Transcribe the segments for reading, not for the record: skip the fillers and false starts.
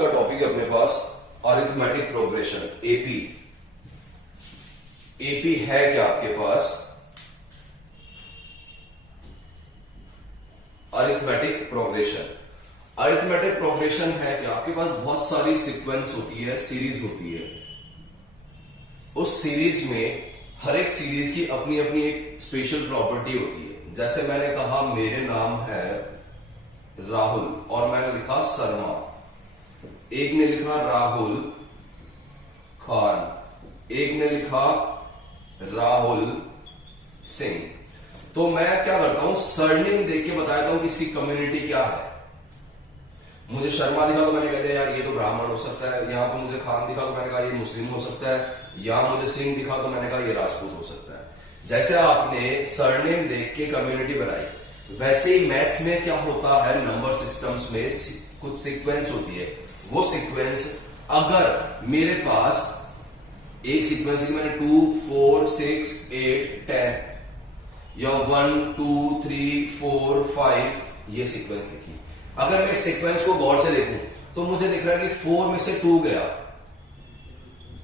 का टॉपिक है अपने पास अरिथमेटिक प्रोग्रेशन, एपी। एपी है क्या आपके पास? Arithmetic progression. अरिथमेटिक प्रोग्रेशन है कि आपके पास बहुत सारी सीक्वेंस होती है, सीरीज होती है। उस सीरीज में हर एक सीरीज की अपनी अपनी एक स्पेशल प्रॉपर्टी होती है। जैसे मैंने कहा मेरे नाम है राहुल और मैंने लिखा शर्मा, एक ने लिखा राहुल खान, एक ने लिखा राहुल सिंह। तो मैं क्या करता हूं, सरनेम देख के बताता हूं कि इसकी कम्युनिटी क्या है। मुझे शर्मा दिखा तो मैंने कह दिया यार ये तो ब्राह्मण हो सकता है, यहां पर मुझे खान दिखा तो मैंने कहा ये मुस्लिम हो सकता है, यहां मुझे सिंह दिखा तो मैंने कहा ये राजपूत हो सकता है। जैसे आपने सरनेम देख के कम्युनिटी बनाई, वैसे ही मैथ्स में क्या होता है, नंबर सिस्टम्स में कुछ सीक्वेंस होती है। वो सीक्वेंस अगर मेरे पास एक सीक्वेंस लिखी मैंने 2 4 6 8 10 या 1 2 3 4 5 ये सीक्वेंस लिखी। अगर मैं सीक्वेंस को गौर से देखूं तो मुझे दिख रहा है कि 4 में से 2 गया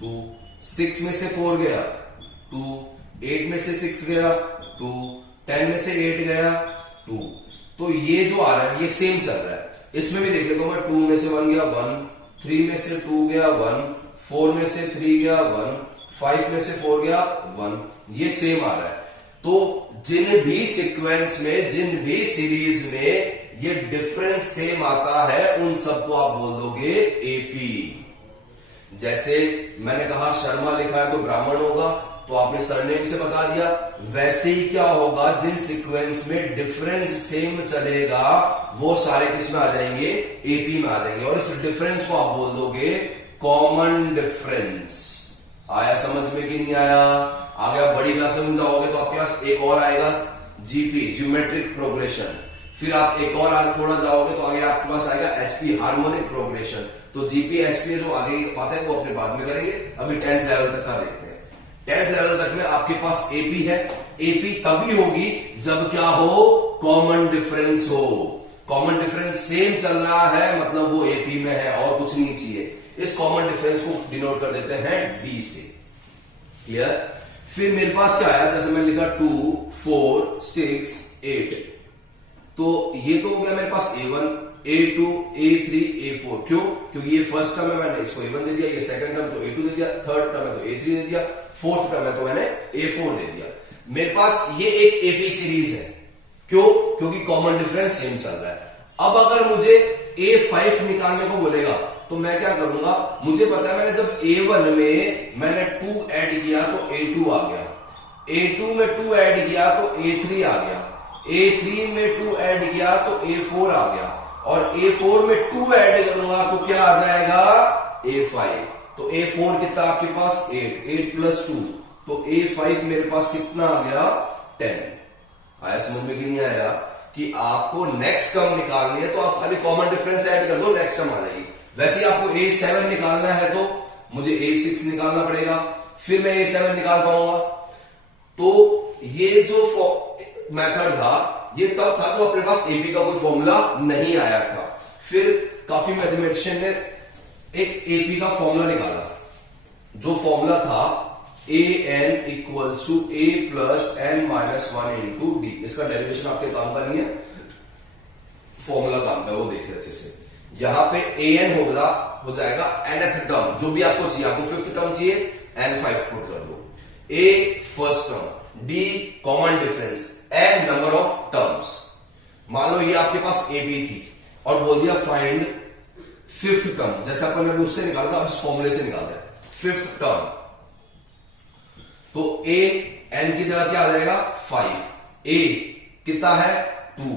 2, 6 में से 4 गया 2, 8 में से 6 गया 2, 10 में से 8 गया 2। तो ये जो आ रहा है ये सेम चल रहा है। इसमें भी देख लेता हूं मैं, 2 में से 1 गया 1, 3 में से 2 गया 1, 4 में से 3 गया 1, 5 में से 4 गया 1, ये सेम आ रहा है। तो जिन भी सीक्वेंस में, जिन भी सीरीज में ये डिफरेंस सेम आता है, उन सबको आप बोल दोगे एपी। जैसे मैंने कहा शर्मा लिखा है तो ब्राह्मण होगा, तो आपने सरनेम से बता दिया। वैसे ही क्या होगा, जिन सीक्वेंस में डिफरेंस सेम चलेगा वो सारे किस में आ जाएंगे, एपी में आ जाएंगे। और इस डिफरेंस को आप बोल दोगे कॉमन डिफरेंस। आया समझ में कि नहीं आया? आ गया। बड़ी क्लास में जाओगे तो आपके पास एक और आएगा जीपी, ज्योमेट्रिक प्रोग्रेशन। फिर आप एक और आगे थोड़ा जाओगे तो आगे आपके पास आएगा एचपी, हार्मोनिक प्रोग्रेशन। तो जीपी एचपी जो आगे बात है वो अपने बाद में करेंगे, अभी 10th लेवल तक का देखते हैं। 10th लेवल तक में आपके पास एपी है। एपी तभी होगी जब क्या हो, कॉमन डिफरेंस हो। कॉमन डिफरेंस सेम चल रहा है मतलब वो एपी में है और कुछ नहीं चाहिए। इस कॉमन डिफरेंस को डिनोट कर देते हैं डी से। क्लियर? फिर मेरे पास क्या आया, जैसे मैंने लिखा 2 4 6 8, तो ये तो हो गया मेरे पास A1 A2 A3 A4। क्यों? क्योंकि ये फर्स्ट टर्म है, मैंने इसको A1 दे दिया, ये सेकंड टर्म तो A2 दे दिया, थर्ड टर्म है तो A3 दे दिया, फोर्थ टर्म है तो मैंने A4 दे दिया। मेरे पास ये एक एपी सीरीज है। क्यों? क्योंकि कॉमन डिफरेंस सेम चल रहा है। अब अगर मुझे A5 निकालने को बोलेगा तो मैं क्या करूंगा, मुझे पता है मैंने जब A1 में मैंने 2 ऐड किया तो A2 आ गया, A2 में 2 ऐड किया तो A3 आ गया, A3 में 2 ऐड किया तो A4 आ गया, और A4 में 2 ऐड करूंगा तो क्या आ जाएगा, A5। तो A4 कितना आपके पास 8, 8 प्लस 2, तो A5 मेरे पास कितना आ गया 10। आया समझ में कि नहीं आया? कि आपको नेक्स्ट टर्म निकालनी है तो आप खाली कॉमन डिफरेंस ऐड कर दो, नेक्स्ट टर्म आ जाएगी। वैसे ही आपको A7 निकालना है तो मुझे A6 निकालना पड़ेगा, फिर मैं A7 निकाल पाऊंगा। तो ये जो मेथड था ये तब था तो अपने पास एपी का कोई फॉर्मूला नहीं आया था। फिर काफी मैथमेटिशियन ने एक एपी का फॉर्मूला निकाला, जो फॉर्मूला था an equals to a plus n minus 1 into D. इसका डेरिवेशन आपके काम का नहीं है, फॉर्मूला काम का, वो देखिए अच्छे से। यहां पे an हो जाएगा nth टर्म, जो भी आपको चाहिए, आपको 5th टर्म चाहिए n5 पुट कर दो, a first term, d common difference, n number of terms. मान लो ये आपके पास ab थी और बोल दिया फाइंड 5th टर्म, जैसा अपन ने उससे निकाला था, इस फॉर्मूले से निकालते हैं 5th टर्म। तो a n की जगह क्या आ जाएगा 5, a कितना है 2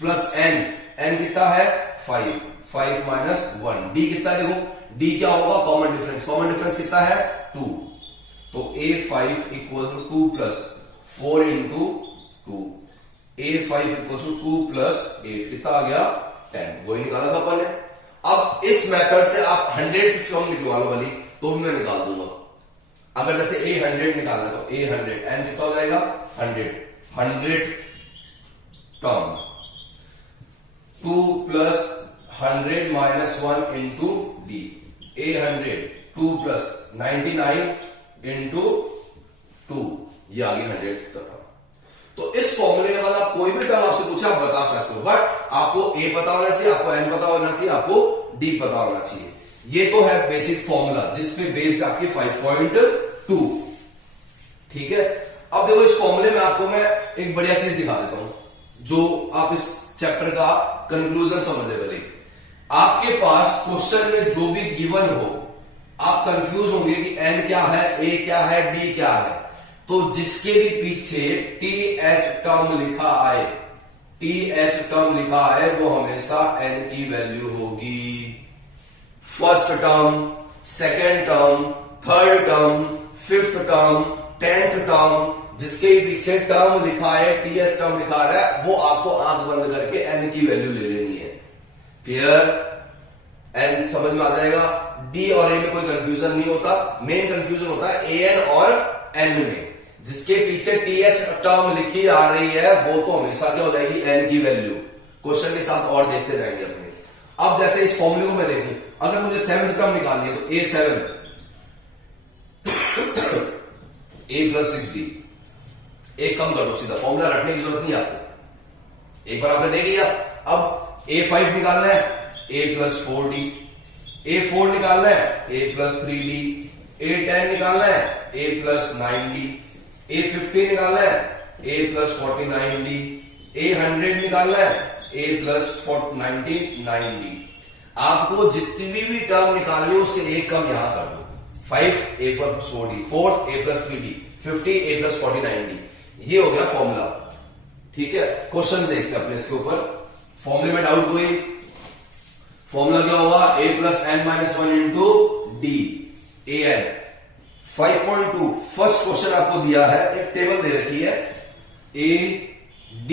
प्लस n कितना है 5, 5 माइनस 1, d कितना है, देखो d क्या होगा, कॉमन डिफरेंस, कॉमन डिफरेंस कितना है 2, तो a5 equal to 2 plus 4 into 2, a5 equal to 2 plus 8, कितना आ गया 10, वही निकाला था अपन ने। अब इस मेथड से आप 100th टर्म निकलवा लो वाली तो मैं निकाल दूंगा। अगर जैसे a100 निकालना तो a100 n कितना हो जाएगा 100 term, 2 plus 100 minus 1 into D, A 100 2 plus 99 into 2, ये आ गई 100 टर्म। तो इस फॉर्मूले के बाद आप कोई भी टर्म आपसे पूछा आप बता सकते हो, बट आपको ए पता होना चाहिए, आपको एन पता होना चाहिए, आपको डी पता होना चाहिए। ये तो है बेसिक फॉर्मूला जिसपे बेस्ड आपकी 5.2, ठीक है। अब देखो इस फॉर्मूले में आपको मैं एक बढ़िया चीज दिखा देता हूं जो आप इस चैप्टर का कंक्लूजन समझे बने। आपके पास क्वेश्चन में जो भी गिवन हो, आप कंफ्यूज होंगे कि एन क्या है, ए क्या है, डी क्या है। तो जिसके भी पीछे टी एच टर्म लिखा आए, टी एच टर्म लिखा आए, वो हमेशा एन की वैल्यू होगी। First term, second term, third term, fifth term, 10th term, जिसके भी पीछे टर्म लिखा है, टी एच टर्म लिखा है, वो आपको आंख बंद करके एन की वैल्यू ले लेनी है। क्लियर? एन समझ में आ जाएगा। डी और ए में कोई कंफ्यूजन नहीं होता, मेन कंफ्यूजन होता है ए एन और एन में। जिसके पीछे टी एच टर्म लिखी आ रही है वो तो हमेशा क्या हो जाएगी, एन की वैल्यू। क्वेश्चन के साथ और देखते जाएंगे अपने। अब जैसे इस फॉर्मूले को मैं देखूं, अगर मुझे 7th टर्म निकालनी है तो A7 A प्लस 6D, एक कम कर दो, सीधा फॉर्मूला रटने की जरूरत नहीं आपको, एक बार आपने देख लिया। अब A5 निकालना है, A प्लस 4D, A4 निकालना है, A प्लस 3D, A10 निकालना है, A प्लस 9D, A15 निकालना है, A प्लस 49D, A100 निकालना है, A प्लस 99D। आपको जितनी भी टर्म निकालनी है उससे एक कम यहां कर दो। 5 A plus 4D, 4 A plus 3D, 50 A plus 49D। ये हो गया फॉर्मूला, ठीक है। क्वेश्चन देखते हैं अपने इसके ऊपर। फॉर्मूले में डाउट कोई? फॉर्मूला क्या होगा, A plus n minus 1 into D A N. 5.2 first question आपको दिया है, एक टेबल दे रखी है, A D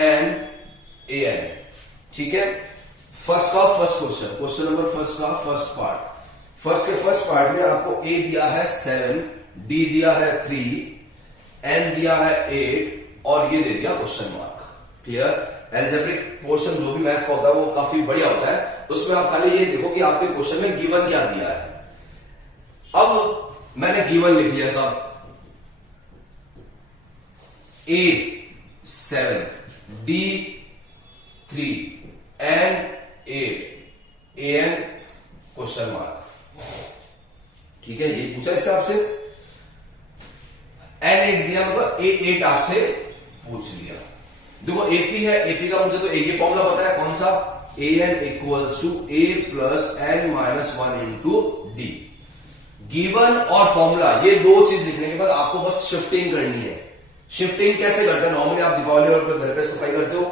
N A N, ठीक है। फर्स्ट का first question, question number first का फर्स्ट पार्ट। फर्स्ट के फर्स्ट पार्ट में आपको A दिया है 7, D दिया है 3, N दिया है 8 और ये दे दिया question mark. Clear? Algebraic portion जो भी मैथ्स होता है वो काफी बढ़िया होता है, उसमें आप खाली ये देखो कि आपके क्वेश्चन में गिवन क्या दिया है। अब मैंने गिवन लिख लिया साहब, A7, D3, N8, AN question mark, ठीक है। ये पूछा इससे आपसे, N8 दिया मतलब A8 आपसे पूछ लिया। देखो एपी है, एपी का मुझे तो ये फॉर्मूला पता है, कौन सा, AN equals to A plus n minus 1 into D. Given और फॉर्मूला, ये दो चीज लिखने के बाद आपको बस शिफ्टिंग करनी है। शिफ्टिंग कैसे करते हैं? नॉर्मली आप दीपावली और घर पे सफाई करते हो,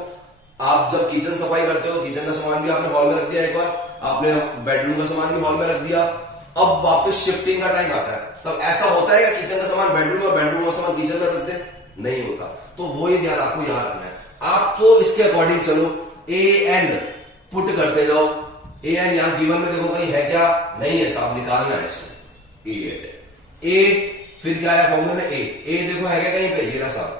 आप जब किचन सफाई करते हो, किचन का सामान भी आपने हॉल में रख दिया, एक बार आपने बेडरूम का सामान भी हॉल में रख दिया, अब वापस शिफ्टिंग का टाइम आता है, तब ऐसा होता है कि किचन का सामान बेडरूम और बेडरूम का सामान किचन में रखते हैं? नहीं होता। तो वो ही ध्यान आपको यहां रखना है। आपको इसके अकॉर्डिंग चलो, ए एन पुट करते जाओ। ए एन यहां गिवन में देखो कहीं है क्या? नहीं है साहब, निकालना है इसको। ए फिर क्या है फॉर्मूले में, ए देखो है क्या कहीं पे, ये रहा साहब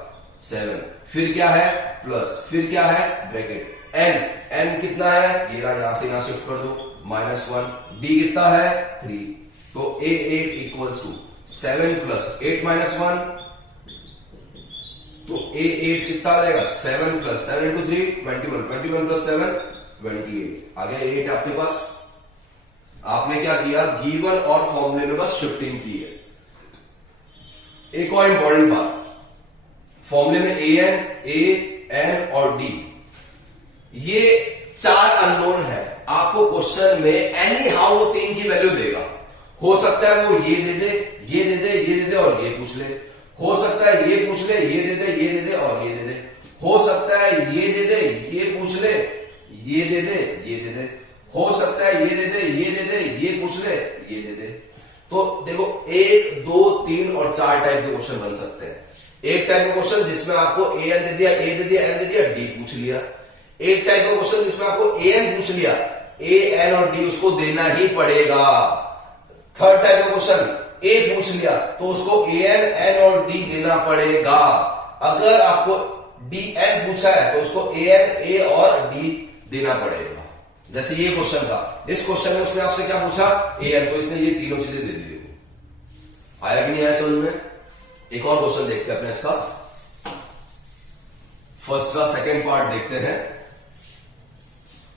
7, फिर क्या है प्लस, फिर क्या है ब्रैकेट, एन कितना है, ये रहा, यहां से यहां शिफ्ट कर दो -1, डी कितना है 3, तो A8 equals to 7 plus 8 minus 1, तो A8 कितना आ जाएगा 7 प्लस 7 इंटू 3 21, 21 प्लस 7 28 आ गया 8 आपके पास। आपने क्या किया, गिवन और फॉर्मूले में बस शिफ्टिंग की है। एक और इंपॉर्टेंट बात, फॉर्मूले में A N और D, ये 4 अननोन है। आपको क्वेश्चन में एनी हाउ वो 3 की वैल्यू देगा। हो सकता है वो ये दे दे, ये दे दे, ये दे दे और ये पूछ ले, हो सकता है ये पूछ ले, ये दे दे, ये दे दे और ये दे दे, हो सकता है ये दे दे, ये पूछ ले, ये दे दे, ये दे दे, हो सकता है ये दे दे, ये दे दे, ये पूछ ले, ये दे दे। तो देखो 1, 2, 3 और 4 टाइप के क्वेश्चन बन सकते हैं। एक टाइप का क्वेश्चन जिसमें आपको A N दे दिया, A दे दिया, N दे दिया, D पूछ लिया। एक टाइप का क्वेश्चन जिसमें आपको A N पूछ लिया, A N और D उसको देना ही पड़ेगा। थर्ड टाइप का क्वेश्चन A पूछ लिया तो उसको A N और D देना पड़ेगा। अगर आपको डी एन पूछा है तो उसको ए एन, ए और डी देना पड़ेगा। जैसे ये क्वेश्चन था, इस क्वेश्चन में उसने आपसे क्या पूछा, ए एन, तो इसने ये तीनों चीजें दे दी। आया कि नहीं आया समझ में? एक और क्वेश्चन देखते हैं अपने इसका, फर्स्ट का सेकंड पार्ट देखते हैं।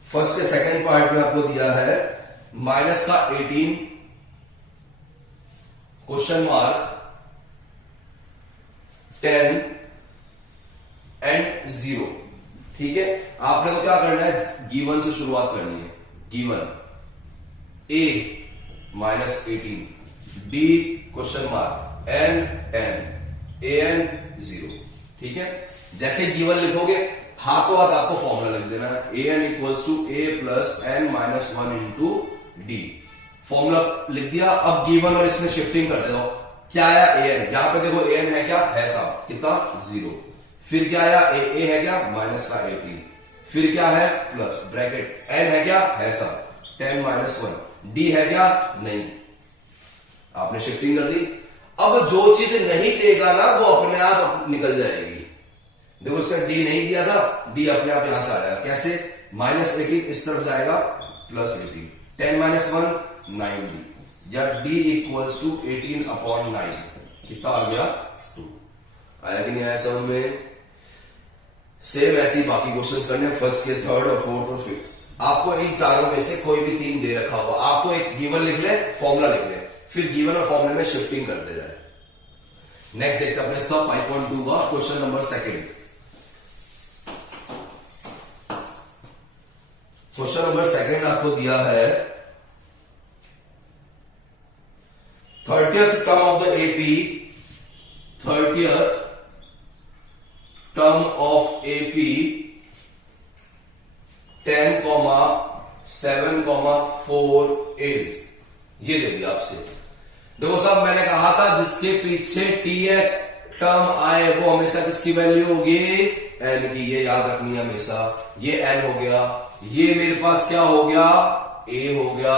फर्स्ट के सेकंड पार्ट में आपको दिया है माइनस का 18 क्वेश्चन मार्क 10 एंड 0। ठीक है, आपने तो क्या करना है, गिवन से शुरुआत करनी है। Given A minus 18 D question mark N 10 A N 0। ठीक है, जैसे गिवन लिखोगे हाथों हाथ आपको फॉर्मूला लिख देना है, A N equals to A plus N minus 1 into D. Formula लिख दिया। अब गिवन और इसमें शिफ्टिंग करते हो, क्या आया ए एन, यहां पे देखो ए एन है क्या, है साहब, कितना 0। फिर क्या आया, ए है क्या, माइनस का 18। फिर क्या है, प्लस ब्रैकेट, एन है क्या, है साहब 10 माइनस 1, डी है क्या, नहीं, आपने शिफ्टिंग कर दी। अब जो चीज नहीं देगा ना वो अपने आप निकल जाएगी। देखो इसका डी नहीं दिया था, डी अपने आप यहां से आ जाएगा। कैसे, माइनस 18 इस तरफ जाएगा, प्लस 18, 10 माइनस 1 9D, या डी इक्वल्स टू 18 अपॉन 9, कितना आ गया 2। आया कि नहीं आया समझ में? सेम ऐसे ही बाकी क्वेश्चंस करने, फर्स्ट के थर्ड और फोर्थ और फिफ्थ। आपको इन चारों में से कोई भी 3 दे रखा होगा, आपको एक गिवन लिख ले, फॉर्मूला लिख ले, फिर गिवन और फॉर्मूले में शिफ्टिंग करते जाए। नेक्स्ट देखते हैं अपने 5.2 का question number second. Question number second आपको दिया है 30th term of the AP, 30th term of AP 10,7,4 is, ये दे दिया आपसे। देखो साहब, मैंने कहा था जिसके पीछे टीएच टर्म आए वो हमेशा किसकी वैल्यू होगी, एन की, ये याद रखनी है हमेशा। ये एन हो गया, ये मेरे पास क्या हो गया, ए हो गया,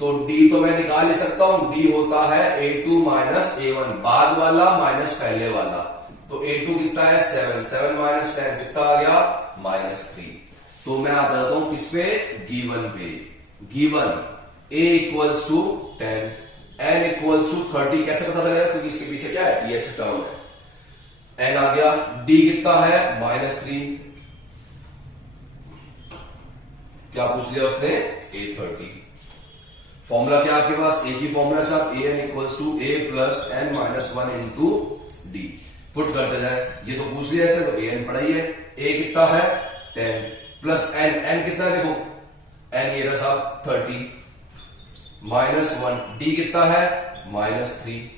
तो डी तो मैं निकाल ही सकता हूं, डी होता है A2 माइनस A1, बाद वाला माइनस पहले वाला, तो A2 कितना है 7, 7 माइनस 10 कितना आ गया -3। तो मैं आ जाता हूं किस पे, गिवन पे। Given A equals to 10, n equals to 30, कैसे पता चलेगा, क्योंकि इसके पीछे क्या है, टीएच टर्म है। n आ गया, d कितना है -3, क्या पूछ लिया उसने, A30। फॉर्मूला क्या आपके पास, एक ही फॉर्मूला साहब, A N equals to A plus N minus 1 into D. Put करते जाए, ये तो पूछ लिया ऐसे, तो ए एन पढ़ाई है, ए कितना है 10 प्लस एन, एन कितना है देखो, एन ये रहा साहब 30 माइनस 1, डी कितना है -3,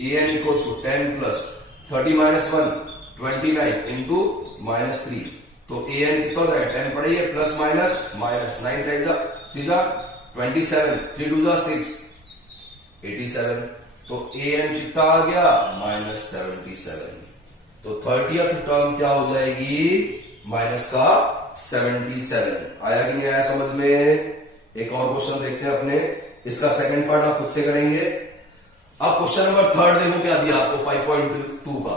A N equals to 10 plus 30 minus 1 29 into -3, तो ए एन कितना हो जाएगा, 10 पढ़ाई है, प्लस माइनस माइनस 9 3 27, 3 2 6 87, तो ए एन कितना आ गया -77। तो 30th टर्म क्या हो जाएगी, माइनस का 77। आया कि नहीं आया समझ में? एक और क्वेश्चन देखते हैं अपने, इसका सेकंड पार्ट आप खुद से करेंगे। अब क्वेश्चन नंबर थर्ड देखो क्या दिया आपको 5.2 का।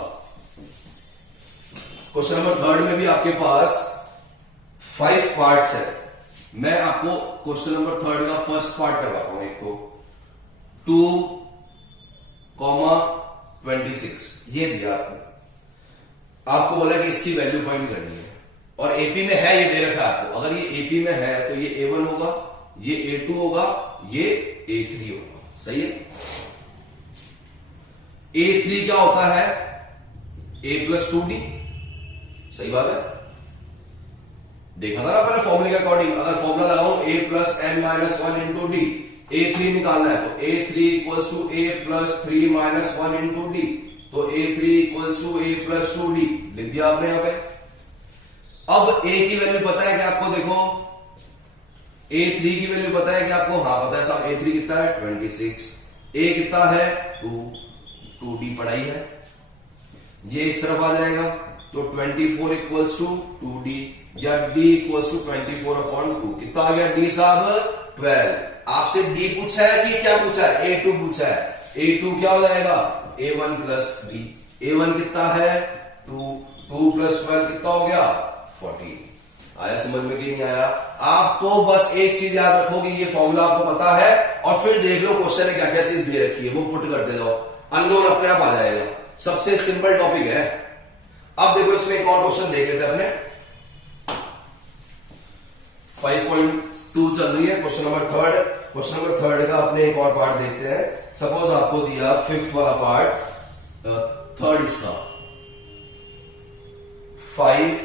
क्वेश्चन नंबर थर्ड में भी आपके पास 5 पार्ट्स है। मैं आपको क्वेश्चन नंबर थर्ड का फर्स्ट पार्ट करवाता हूं। एक तो 2,26 ये दिया आपको बोला कि इसकी वैल्यू फाइंड करनी है, और एपी में है, ये दे रखा है आपको। अगर ये एपी में है तो ये A1 होगा, ये A2 होगा, ये A3 होगा। सही है। A3 क्या होता है, A प्लस 2D, सही बात है, देखा था ना पहले फॉर्मूले के अकॉर्डिंग। अगर फॉर्मूला लगाओ A plus N minus 1 into D, A3 निकालना है तो A3 equals to A plus 3 minus 1 into D, तो A3 equals to A plus 2D लिख दिया आपने यहां पे। अब A की वैल्यू पता है कि आपको, देखो A3 की वैल्यू पता है कि आपको, हाँ पता है साहब, A3 कितना है 26, A कितना है 2D पढ़ाई है, ये इस तरफ आ जाएगा, तो 24 इक्वल्स टू 2D, या D इक्वल्स टू 24 अपॉन 2, कितना आ गया D साहब 12। आपसे D पूछा है कि क्या पूछा है, A2 पूछा है। A2 क्या हो जाएगा A1 प्लस B, A1 कितना है 2, 2 प्लस 12 कितना हो गया 14। आया समझ में कि नहीं आया? आप तो बस एक चीज याद रखोगे, ये फॉर्मूला आपको पता है और फिर देख लो क्वेश्चन में क्या क्या चीज दे रखी है, वो पुट करते जाओ, अननोन अपने आप आ जाएगा। सबसे सिंपल टॉपिक है। अब देखो इसमें एक और क्वेश्चन देख लेते हैं अपने। 5.2 चल रही है, question number third. Question number third का अपने एक और पार्ट देखते हैं। सपोज आपको दिया फिफ्थ वाला पार्ट, थर्ड इसका 5,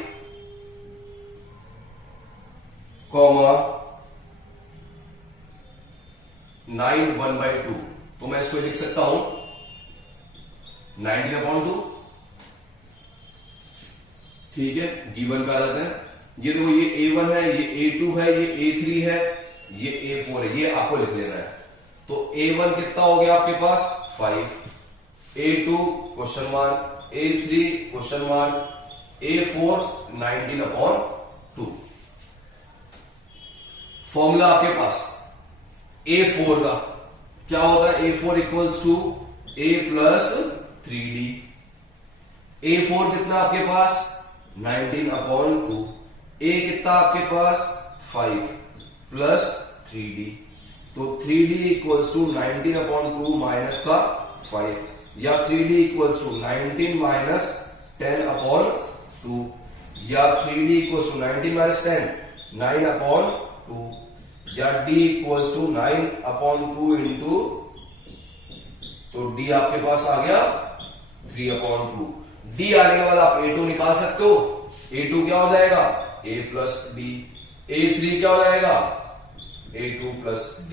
9 1/2, तो मैं इसको लिख सकता हूं 19/2। ठीक है, गिवन पे आ जाते हैं। ये देखो, ये A1 है, ये A2 है, ये A3 है, ये A4 है, ये आपको लिख लेना है। तो A1 कितना हो गया आपके पास 5, A2 question mark, A3 question mark, A4 19/2। Formula आपके पास A4 का क्या होता है? A4 equals to A plus 3D। A4 कितना आपके पास 19/2, A कितना आपके पास 5 प्लस 3D। तो 3D इक्वल्स टू 19/2 माइनस का 5, या 3D इक्वल्स टू 19 माइनस 10/2, या 3D इक्वल्स टू 19 माइनस 10 9/2, या D इक्वल्स टू 9/2 इंटू, तो D आपके पास आ गया 3/2। D आने के बाद आप A2 निकाल सकते हो। A2 क्या हो जाएगा A प्लस D। A3 क्या हो जाएगा A2 plus D।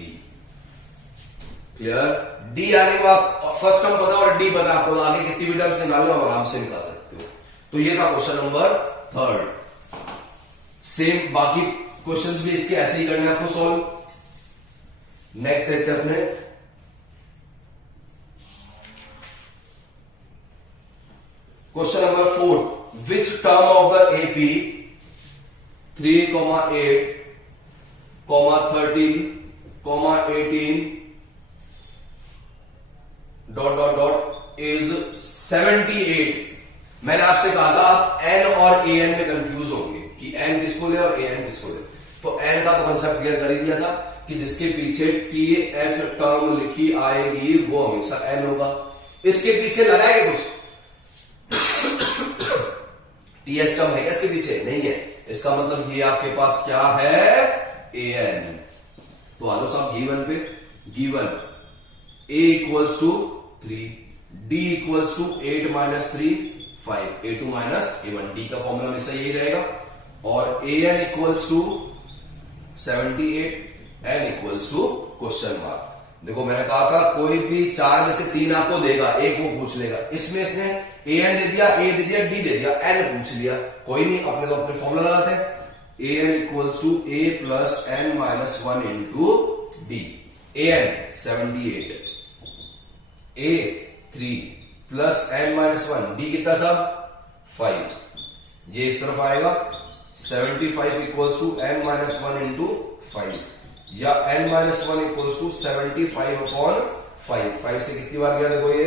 Clear? D आने के बाद फर्स्ट टर्म पता और D पता, आपको आगे कितनी भी टर्म्स निकालो आप आराम से निकाल सकते हो। तो ये था क्वेश्चन नंबर थर्ड। सेम बाकी क्वेश्चंस भी इसके ऐसे ही करने आपको सॉल्व। नेक्स्ट देखते हैं अपने question number 4। Which term of the AP 3,8, 13, 18 dot dot dot is 78। मैंने आपसे कहा था आप N और AN में कंफ्यूज होंगे कि N किसको ले और AN किसको ले। तो N का तो कंसेप्ट क्लियर कर ही दिया था कि जिसके पीछे TH टर्म लिखी आएगी वो हमेशा N होगा। इसके पीछे लगाएगा कुछ TH टर्म है क्या इसके पीछे? नहीं है। इसका मतलब ये आपके पास क्या है AN। तो आ लो साहब गिवन पे। Given A equals to 3, D equals to 8 minus 3 5, A2 minus A1। D का फॉर्मूला हमेशा यही रहेगा। और AN equals to 78, N equals to question mark. देखो मैंने कहा था कोई भी 4 में से 3 आपको देगा, एक वो पूछ लेगा। इसमें इसने AN दे दिया, A दे दिया, D दे दिया, N पूछ लिया, कोई नहीं, अपने तो अपने फॉर्मूला लगाते हैं। AN equals to A plus N minus 1 into D। AN 78, A3 plus N minus 1, D कितना सब 5। ये इस तरफ आएगा 75 equals to N minus 1 into 5, या N माइनस 1 इक्वल्स टू 75/5। 5 से कितनी बार गया देखो ये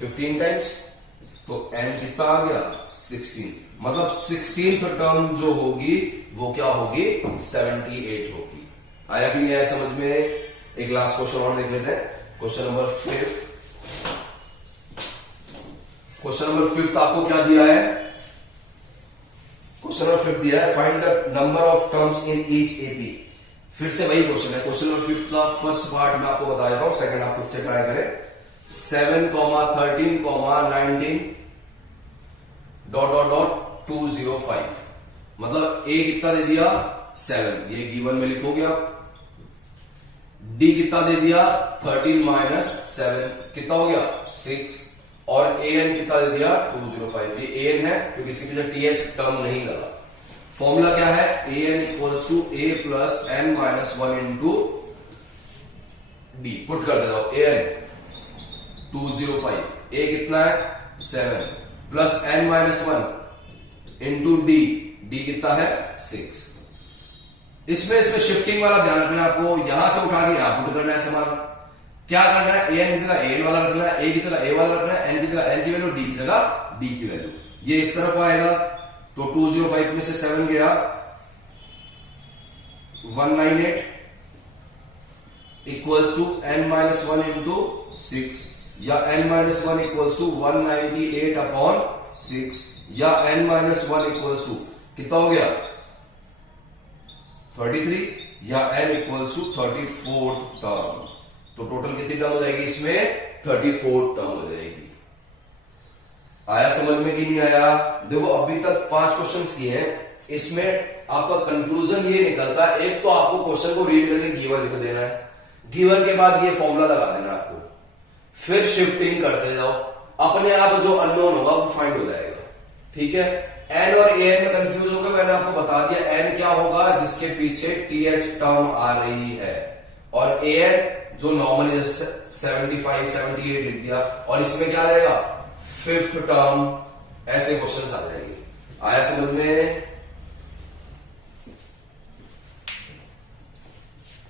15 टाइम्स, तो N कितना आ गया 16। मतलब 16th टर्म जो होगी वो क्या होगी 78 होगी। आया कि नहीं आया समझ में? एक लास्ट क्वेश्चन और देख लेते हैं। Question number 5। क्वेश्चन नंबर 5 आपको क्या दिया है? क्वेश्चन नंबर 5 दिया है find the number of terms in each AP। फिर से वही क्वेश्चन है। क्वेश्चन नंबर 5 का फर्स्ट पार्ट मैं आपको बता देता हूं, सेकंड आप खुद से ट्राई करें। 7, 13, 19 डॉट डॉट डॉट 205। मतलब A कितना दे दिया 7, ये गिवन में लिखोगे आप। D कितना दे दिया 13 माइनस 7, कितना हो गया 6। और AN कितना दे दिया 205। ये AN है क्योंकि इसके पीछे TH टर्म नहीं लगा। फॉर्मूला क्या है? AN equals to A plus N minus 1 into D। Put कर देता हूं AN 205, A कितना है 7 plus N minus 1 into D। D कितना है 6। इसमें शिफ्टिंग वाला ध्यान रखना है आपको। यहां से उठा के यहां पुट करना है समान। क्या करना है? AN की जगह AN वाला रखना है, A की जगह A वाला रखना है, N की जगह n की वैल्यू, d की जगह d की वैल्यू। ये इस तरफ आएगा तो 205 में से 7 गया 198 इक्वल्स टू n-1 इंटू 6 या n-1 इक्वल्स टू 198 अपॉन 6 या n-1 इक्वल्स टू कितना हो गया 33 या n इक्वल्स टू 34 टर्म। तो टोटल कितनी टर्म हो जाएगी इसमें 34 टर्म हो जाएगी। आया समझ में कि नहीं आया? देखो अभी तक 5 क्वेश्चंस किए हैं, इसमें आपका कंक्लूजन ये निकलता है, एक तो आपको क्वेश्चन को रीड करके गिवन लिख देना है, गिवन के बाद ये फॉर्मूला लगा देना आपको, फिर शिफ्टिंग करते जाओ, अपने आप जो अननोन होगा वो फाइंड हो जाएगा। ठीक है, एन और ए एन में कंफ्यूज होगा, मैंने आपको बता दिया एन क्या होगा जिसके पीछे टीएच टर्म आ रही है, और ए एन जो नॉर्मली 75 78 लिख दिया, और इसमें क्या रहेगा 5th टर्म, ऐसे क्वेश्चन आ जाएंगे। आया समझ में?